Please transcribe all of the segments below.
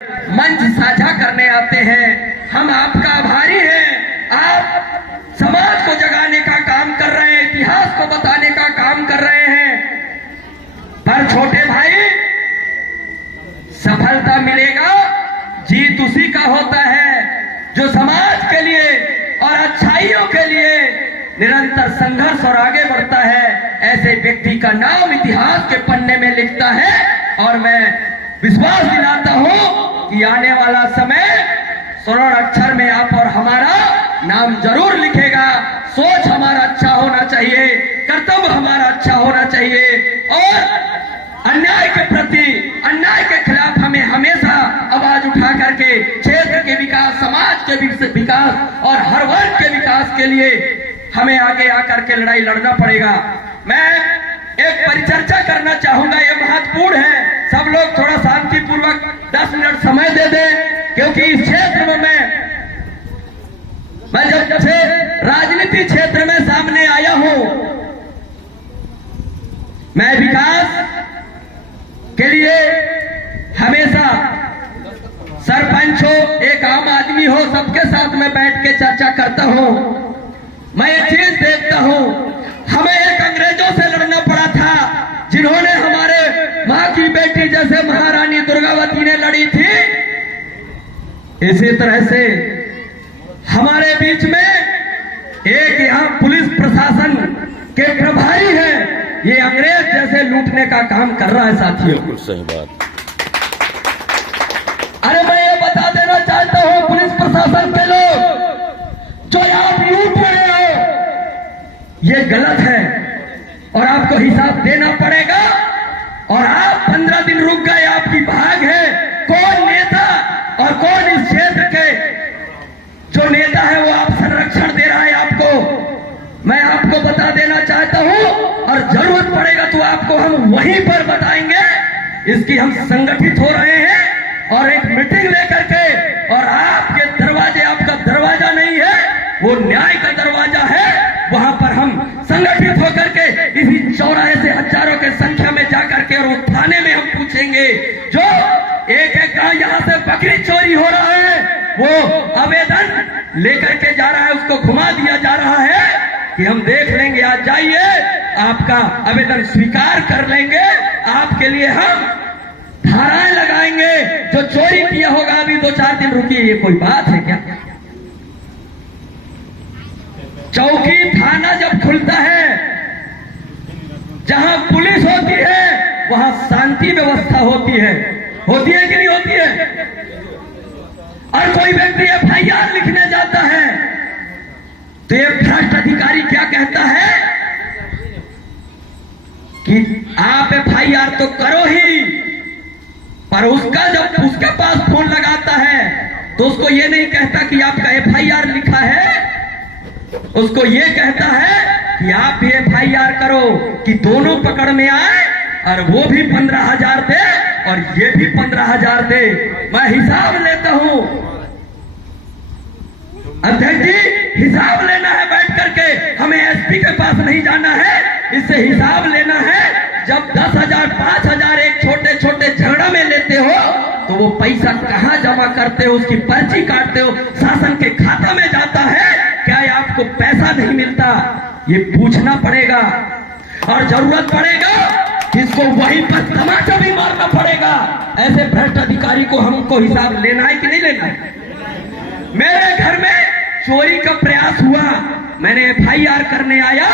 मंच साझा करने आते हैं। हम आपका आभारी हैं। आप समाज को जगाने का काम कर रहे हैं, इतिहास को बताने का काम कर रहे हैं। पर छोटे भाई, सफलता मिलेगा, जीत उसी का होता है जो समाज के लिए और अच्छाइयों के लिए निरंतर संघर्ष और आगे बढ़ता है। ऐसे व्यक्ति का नाम इतिहास के पन्ने में लिखता है। और मैं विश्वास दिलाता हूं कि आने वाला समय स्वर्ण अक्षर में आप और हमारा नाम जरूर लिखेगा। सोच हमारा अच्छा होना चाहिए, कर्तव्य हमारा अच्छा होना चाहिए और अन्याय के प्रति, अन्याय के खिलाफ हमें हमेशा आवाज उठा करके क्षेत्र के विकास, समाज के विकास और हर वर्ग के विकास के लिए हमें आगे आकर के लड़ाई लड़ना पड़ेगा। मैं एक परिचर्चा करना चाहूंगा, ये महत्वपूर्ण है। सब लोग थोड़ा शांतिपूर्वक 10 मिनट समय दे दें, क्योंकि इस क्षेत्र में मैं जब से राजनीति क्षेत्र में सामने आया हूं, मैं विकास के लिए हमेशा सरपंच हो, एक आम आदमी हो, सबके साथ में बैठ के चर्चा करता हूं। मैं ये चीज देखता हूं, हमें एक अंग्रेजों से लड़ना पड़ा था, जिन्होंने हमारे मां की बेटी जैसे महारानी दुर्गावती ने लड़ी थी। इसी तरह से हमारे बीच में एक यहाँ पुलिस प्रशासन के प्रभारी है, ये अंग्रेज जैसे लूटने का काम कर रहा है साथियों। बिल्कुल सही बात। अरे मैं ये बता देना चाहता हूं, पुलिस प्रशासन के लोग जो आप लूट रहे हो, ये गलत है और आपको हिसाब देना पड़ेगा। और आप 15 दिन रुक गए, आपकी भाग है। कौन नेता और कौन इस क्षेत्र के जो नेता है वो आप संरक्षण दे रहा है आपको, मैं आपको बता देना चाहता हूं। और जरूरत पड़ेगा तो आपको हम वहीं पर बताएंगे। इसकी हम संगठित हो रहे हैं और एक मीटिंग लेकर के, और आपके दरवाजे, आपका दरवाजा नहीं है, वो न्याय का दरवाजा है। वहां पर हम संगठित होकर के इसी चौराहे से हजारों के संख्या में जाकर के, और वो थाने में हम पूछेंगे जो एक एक गांव यहां से बकरी चोरी हो रहा है, वो आवेदन लेकर के जा रहा है, उसको घुमा दिया जा रहा है कि हम देख लेंगे, आज जाइए, आपका आवेदन स्वीकार कर लेंगे, आपके लिए हम धाराएं लगाएंगे। जो चोरी किया होगा अभी 2-4 दिन रुकिए, ये कोई बात है क्या? चौकी थाना जब खुलता है, जहां पुलिस होती है वहां शांति व्यवस्था होती है कि नहीं होती है? और कोई व्यक्ति FIR लिखने जाता है तो ये भ्रष्ट अधिकारी क्या कहता है कि आप FIR तो करो ही, पर उसका जब उसके पास फोन लगाता है तो उसको ये नहीं कहता कि आपका FIR लिखा है, उसको ये कहता है कि आप ये FIR करो कि दोनों पकड़ में आए और वो भी 15,000 दे और ये भी 15,000 दे। मैं हिसाब लेता हूं अध्यक्ष जी, हिसाब लेना है बैठ करके, हमें SP के पास नहीं जाना है, इससे हिसाब लेना है। जब 10,000 5,000 एक छोटे छोटे झगड़ा में लेते हो तो वो पैसा कहां जमा करते हो, उसकी पर्ची काटते हो, शासन के खाता में जाता है, क्या आपको पैसा नहीं मिलता? ये पूछना पड़ेगा और जरूरत पड़ेगा इसको वहीं पर तमाचा भी मारना पड़ेगा। ऐसे भ्रष्ट अधिकारी को हमको हिसाब लेना है कि नहीं लेना है? मेरे घर में चोरी का प्रयास हुआ, मैंने FIR करने आया,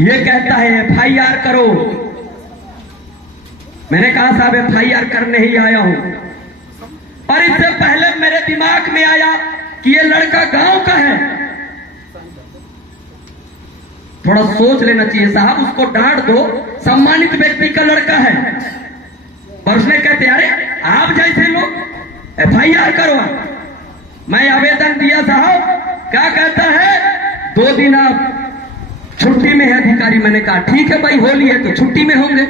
ये कहता है FIR करो। मैंने कहा साहब FIR करने ही आया हूं। और इससे पहले मेरे दिमाग में आया कि ये लड़का गांव का है, थोड़ा सोच लेना चाहिए साहब, उसको डांट दो, सम्मानित व्यक्ति का लड़का है। पर उसने कहते अरे आप जैसे लोग FIR करो। मैं आवेदन दिया साहब, क्या कहता है 2 दिन आप छुट्टी में है अधिकारी। मैंने कहा ठीक है भाई, होली है तो छुट्टी में होंगे।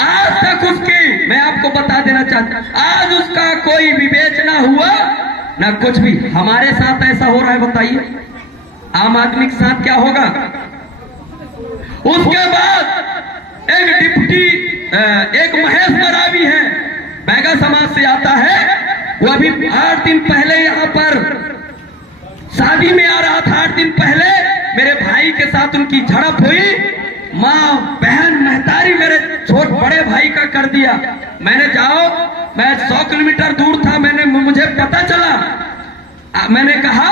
आज तक उसकी, मैं आपको बता देना चाहता, आज उसका कोई विवेचना हुआ ना कुछ भी। हमारे साथ ऐसा हो रहा है, बताइए आम आदमी के साथ क्या होगा? उसके बाद एक डिप्टी, एक महेश मरावी है, बैगा समाज से आता है। वो अभी 8 दिन पहले यहाँ पर शादी में आ रहा था। 8 दिन पहले मेरे भाई के साथ उनकी झड़प हुई। माँ बहन महतारी मेरे छोट बड़े भाई का कर दिया। मैंने मैं 100 किलोमीटर दूर था, मुझे पता चला। मैंने कहा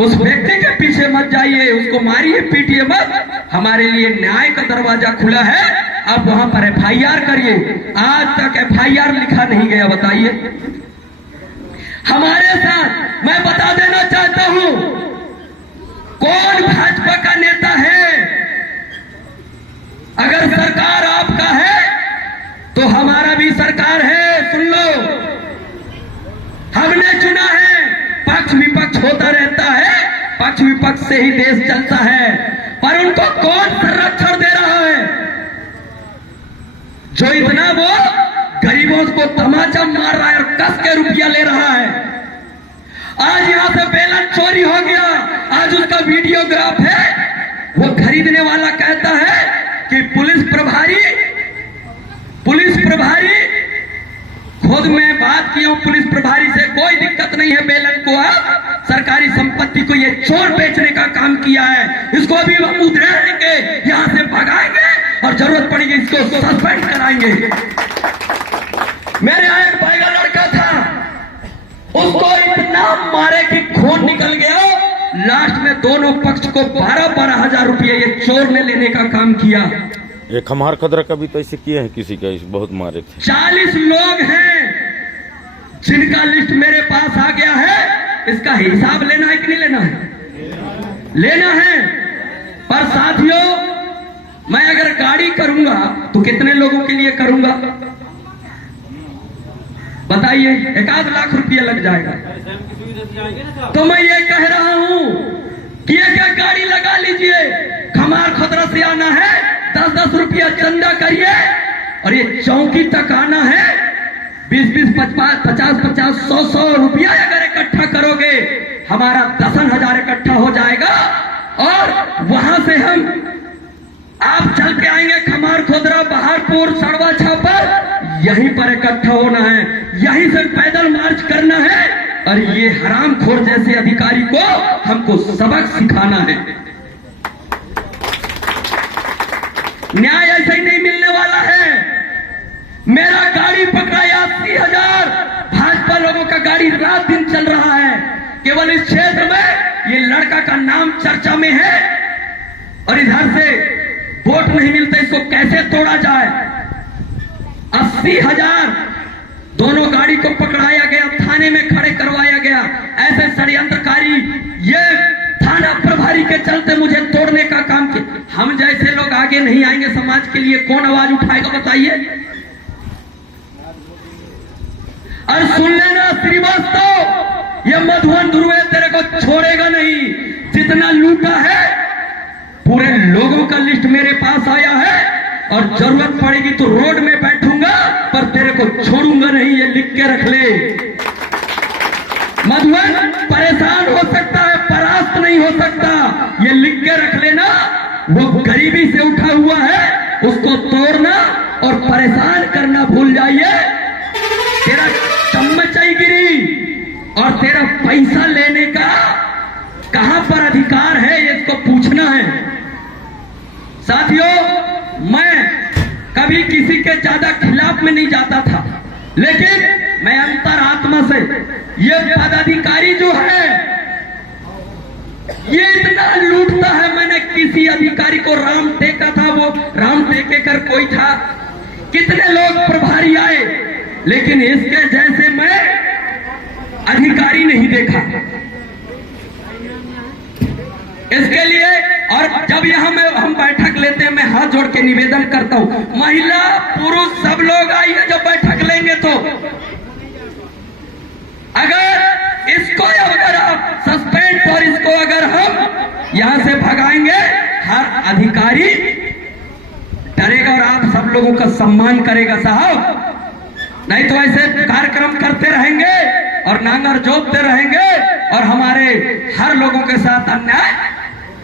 उस व्यक्ति के पीछे मत जाइए, उसको मारिए पीटिए मत, हमारे लिए न्याय का दरवाजा खुला है, आप वहां पर FIR करिए। आज तक FIR लिखा नहीं गया। बताइए हमारे साथ। मैं बता देना चाहता हूं कौन भाजपा का नेता है। अगर सरकार आपका है तो हमारा भी सरकार है। सुन लो, हमने चुना है। पक्ष विपक्ष होता रहता है, पक्ष विपक्ष से ही देश चलता है। पर उनको कौन संरक्षण दे रहा है जो इतना वो गरीबों को तमाचा मार रहा है और कस के रुपया ले रहा है। आज यहां से बेलन चोरी हो गया, आज उसका वीडियोग्राफ है। वो खरीदने वाला कहता है कि पुलिस प्रभारी खुद मैं बात किया हूं पुलिस प्रभारी से, कोई दिक्कत नहीं है। बेलन को आप सरकारी संपत्ति को ये चोर बेचने का काम किया है, इसको अभी हम उधेड़ेंगे, यहां से भगाएंगे और जरूरत पड़ेगी इसको सस्पेंड कराएंगे। मेरे यहाँ एक भाईगा लड़का था, उसको इतना मारे कि खून निकल गया। लास्ट में दोनों पक्ष को 12-12 हजार रुपये ये चोर ने लेने का काम किया। ये खमार खदरा कभी तो ऐसे किए हैं किसी का, बहुत मारे थे। 40 लोग हैं जिनका लिस्ट मेरे पास आ गया है। इसका हिसाब लेना है कि नहीं लेना है? लेना है। पर साथियों, मैं अगर गाड़ी करूंगा तो कितने लोगों के लिए करूंगा बताइए? 1-8 लाख रुपया लग जाएगा। तो मैं ये कह रहा हूं कि एक गाड़ी लगा लीजिए। खमार खतरा से आना है, 10-10 रुपया चंदा करिए और ये चौकी तक आना है। 20-20, 50-50, 100-100 रुपया अगर इकट्ठा करोगे, हमारा 10,000 इकट्ठा हो जाएगा। और वहां से आप चल के आएंगे खमार खोदरा, बहारपुर, सड़वा छापर, यहीं पर इकट्ठा होना है, यहीं से पैदल मार्च करना है और ये हरामखोर जैसे अधिकारी को हमको सबक सिखाना है। न्याय ऐसे ही नहीं मिलने वाला है। मेरा गाड़ी पकड़ाया 80,000, भाजपा लोगों का गाड़ी रात दिन चल रहा है। केवल इस क्षेत्र में ये लड़का का नाम चर्चा में है और इधर से वोट नहीं मिलते, इसको कैसे तोड़ा जाए। 80,000 दोनों गाड़ी को पकड़ाया गया, थाने में खड़े करवाया गया। ऐसे षड्यंत्रकारी ये थाना प्रभारी के चलते मुझे तोड़ने का काम किया। हम जैसे लोग आगे नहीं आएंगे समाज के लिए, कौन आवाज उठाएगा बताइए? और सुन लेना श्रीवास्तव, ये मधुवन ध्रुवे तेरे को छोड़ेगा नहीं। जितना लूटा है पूरे लोगों का लिस्ट मेरे पास आया है और जरूरत पड़ेगी तो रोड में बैठूंगा पर तेरे को छोड़ूंगा नहीं, ये लिख के रख ले। मधुवन परेशान हो सकता है, परास्त नहीं हो सकता, ये लिख के रख लेना। वो गरीबी से उठा हुआ है, उसको तोड़ना और परेशान करना भूल जाइए। तेरा चम्मचाईगिरी और तेरा पैसा लेने का कहां पर अधिकार है, इसको पूछना है। साथियों, मैं कभी किसी के ज्यादा खिलाफ में नहीं जाता था, लेकिन मैं अंतरात्मा से ये पदाधिकारी जो है ये इतना लूटता है। मैंने किसी अधिकारी को राम टेका था, वो राम टेकेकर कोई था, कितने लोग प्रभारी आए, लेकिन इसके जैसे मैं अधिकारी नहीं देखा। इसके लिए और जब यहां हम बैठक लेते हैं, मैं हाथ जोड़ के निवेदन करता हूं, महिला पुरुष सब लोग आइए जब बैठक लेंगे तो। अगर इसको अगर आप सस्पेंड और इसको अगर हम यहां से भगाएंगे, हर अधिकारी डरेगा और आप सब लोगों का सम्मान करेगा साहब। नहीं तो ऐसे कार्यक्रम करते रहेंगे और नांगर जोतते रहेंगे और हमारे हर लोगों के साथ अन्याय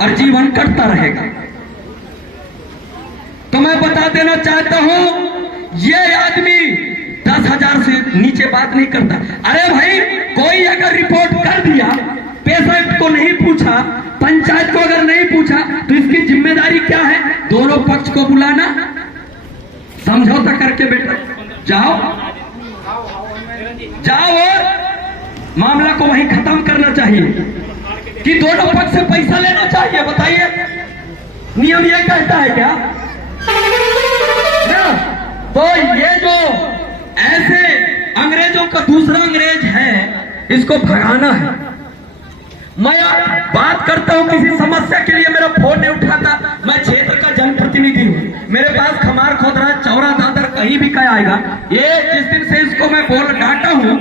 और जीवन कटता रहेगा। तो मैं बता देना चाहता हूं, ये आदमी 10,000 से नीचे बात नहीं करता। अरे भाई, कोई अगर रिपोर्ट कर दिया, पेशेंट को नहीं पूछा, पंचायत को अगर नहीं पूछा, तो इसकी जिम्मेदारी क्या है? दोनों पक्ष को बुलाना, समझौता करके बेटा जाओ जाओ और मामला को वहीं खत्म करना चाहिए कि दोनों पक्ष से पैसा लेना चाहिए। बताइए, नियम ये कहता है क्या ना? तो ये जो ऐसे अंग्रेजों का दूसरा अंग्रेज है, इसको भगाना है। मैं बात करता हूं किसी समस्या के लिए, मेरा फोन नहीं उठाता। मैं क्षेत्र का जनप्रतिनिधि हूं, मेरे पास खमार खोदरा चौरा दादर कहीं भी क्या आएगा। ये जिस दिन से इसको मैं बोल डांटा हूं,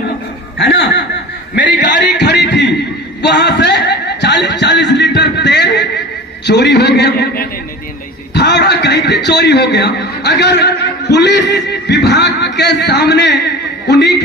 है ना, मेरी गाड़ी खड़ी थी, वहां से 40-40 लीटर तेल चोरी हो गया, फावड़ा कहीं से चोरी हो गया। अगर पुलिस विभाग के सामने उन्हीं के